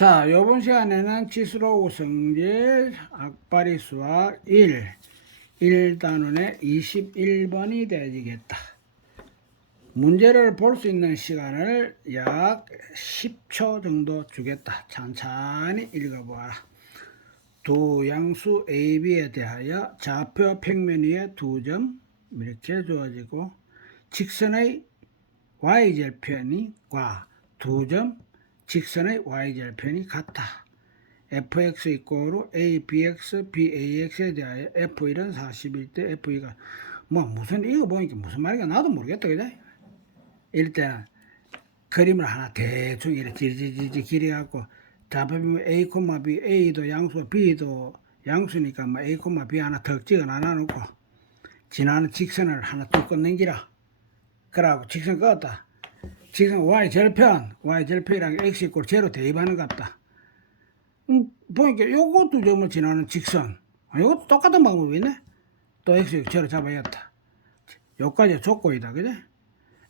자, 요번 시간에는 치수로 우성질 악바리 수학 1, 1단원의 21번이 되어지겠다. 문제를 볼 수 있는 시간을 약 10초 정도 주겠다. 천천히 읽어보아라. 두 양수 A, B에 대하여 좌표 평면 위에 두 점 이렇게 주어지고 직선의 y절편이 과 두 점 직선의 y절편이 같다. fx 이꼬로 abx, bax에 대하여 f1은 41대 f2가 뭐 무슨 이거 보니까 무슨 말인가 나도 모르겠다 그죠? 일단 그림을 하나 대충 이렇게 지지지지 길이갖고 잡으면 a, b, a도 양수, b도 양수니까 뭐 a, b 하나 더 찍어 놔놓고 지나는 직선을 하나 쭉 끝넘기라. 그러고 직선 껐다. 직선 y 절편, y 절편이랑 x 이꼴 제로 대입하는 것 같다. 음, 보니까 요것도 점을 지나는 직선. 아, 요것도 똑같은 방법이네. 또 x 제로 잡아야겠다. 요까지 조건이다, 그제?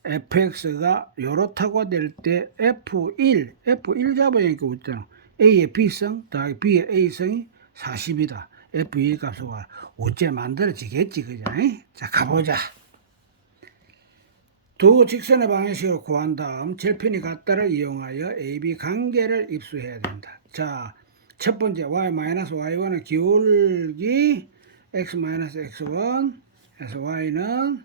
fx가 요렇다고 될 때 f1, f1 잡아야니까 어쩌나 a의 b성 더하기 b의 a성이 40이다. f2 값과 어째 만들어지겠지, 그죠? 자, 가보자. 두 직선의 방향식을 구한 다음 절편이 같다를 이용하여 AB 관계를 입수해야 된다. 자, 첫 번째 y-y1은 기울기 x-x1 에서 y는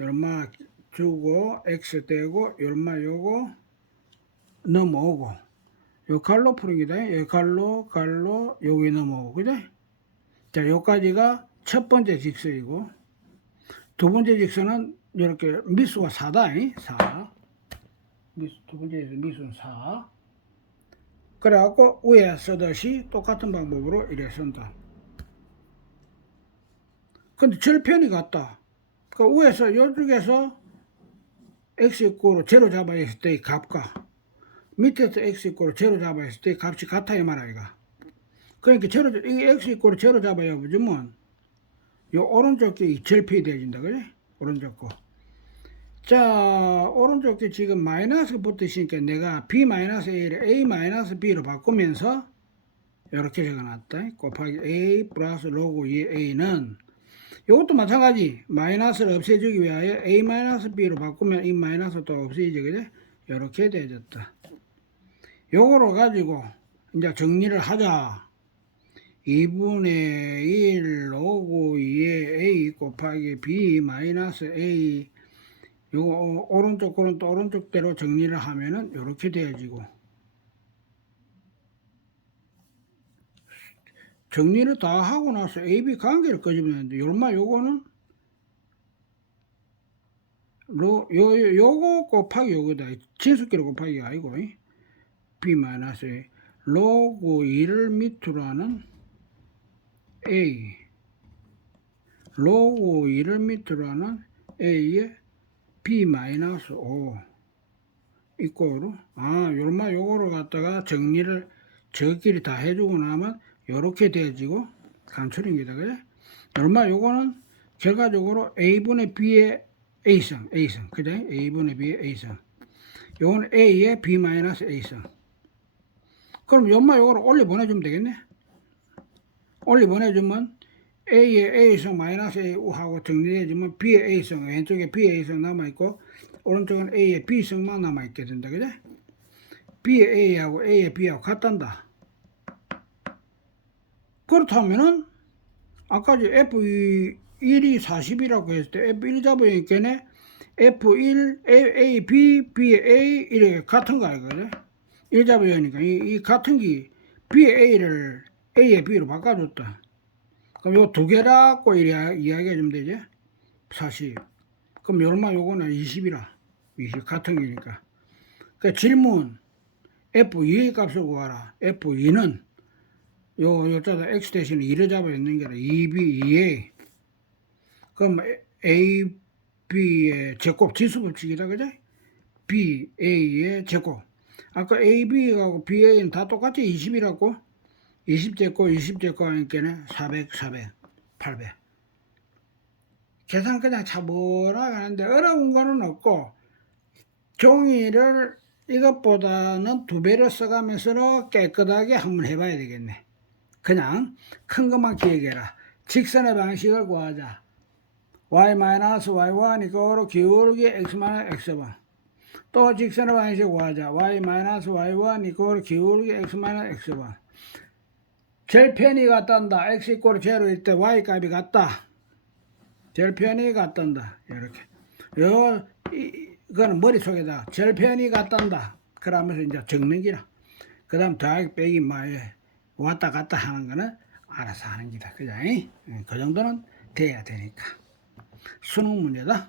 얼마 주고 x 떼고 얼마 요거 넘어오고 요 갈로 풀기다. 요 갈로 갈로 여기 넘어오고 그죠? 자, 요까지가 첫 번째 직선이고 두 번째 직선은 이렇게 미수가 4다. 4. 미수, 두 번째 미수는 4. 그래갖고 위에 쓰듯이 똑같은 방법으로 이래 쓴다. 근데 절편이 같다. 그 위에서 이쪽에서 x 이꼬로 제로 잡아야 했을 때의 값과 밑에서 x 이꼬로 제로 잡아야 했을 때의 값이 같아 이 말이야. 그러니까 제로 이 x 이꼬로 제로 잡아야 보지만 요 오른쪽 이 절편이 되어진다 그래? 오른쪽 거. 자, 오른쪽 게 지금 마이너스 붙어 있으니까 내가 b 마이너스 a를 a 마이너스 b로 바꾸면서 이렇게 적어놨다. 곱하기 a 플러스 로그 2 a는 이것도 마찬가지 마이너스를 없애주기 위하여 a 마이너스 b로 바꾸면 이 마이너스 또 없어지죠, 그래? 이렇게 되어졌다. 요거로 가지고 이제 정리를 하자. 2분의 1 로그 2의 a 곱하기 b 마이너스 a 요거 오른쪽 오른쪽 오른쪽대로 정리를 하면은 이렇게 되어지고. 정리를 다 하고 나서 AB 관계를 끄집어내는데 요마 요거는 로, 요, 요거 곱하기 요거다. 진수끼리 곱하기가 아니고, B 마이너스 로그 2를 밑으로 하는 A. 로그 2를 밑으로 하는 A의 B 마이너스 5 이꼬로 아 요마 요거를 갖다가 정리를 저끼리 다 해주고 나면 요렇게 되어지고 간출입니다 그래? 요마 요거는 결과적으로 A분의 B의 A성 A성 그래? A분의 B의 A성. 요건 A의 B 마이너스 A성. 그럼 요마 요거를 올려 보내주면 되겠네? 올려 보내주면 A의 A성 마이너스 A하고 정리해주면 B의 A성 왼쪽에 B의 A성 남아있고 오른쪽은 A의 B성만 남아있게 된다. 그죠? B의 A하고 A의 B하고 같단다. 그렇다면은 아까 저 F1이 40이라고 했을 때 F1 잡으니까 F1 A, A B B의 A 이렇게 같은 거 알거든 1 잡으니까 이, 이 같은 게 B의 A를 A의 B로 바꿔줬다 그럼 요 두 개라고 이야기해 주면 되지? 40. 그럼 요마 요거는 20이라. 20 같은 거니까. 그 질문 F2의 값을 구하라. F2는 요 요자다 x 대신에 2를 잡아 있는 게 아니라 2b 2a. 그럼 a b의 제곱 지수 법칙이다 그죠? b a의 제곱. 아까 a b하고 b a는 다 똑같이 20이라고? 20제곱 20제곱 하니까 400 400 800 계산 그냥 차분하게 하는데 어려운 거는 없고 종이를 이것보다는 두 배를 써가면서 깨끗하게 한번 해봐야 되겠네. 그냥 큰 것만 기억해라. 직선의 방식을 구하자. y-y1 이거로 기울기 x-x번. 또 직선의 방식을 구하자. y-y1 이거로 기울기 x-x번. 절편이 같단다. x 이꼬르 제로일 때 y 값이 같다. 절편이 같단다. 이렇게. 요, 이, 이거는 머릿속에다 절편이 같단다. 그러면서 이제 적는 기라. 그 다음 더하기 빼기 마에 왔다 갔다 하는 거는 알아서 하는 기다. 그죠? 응, 그 정도는 돼야 되니까. 수능 문제다.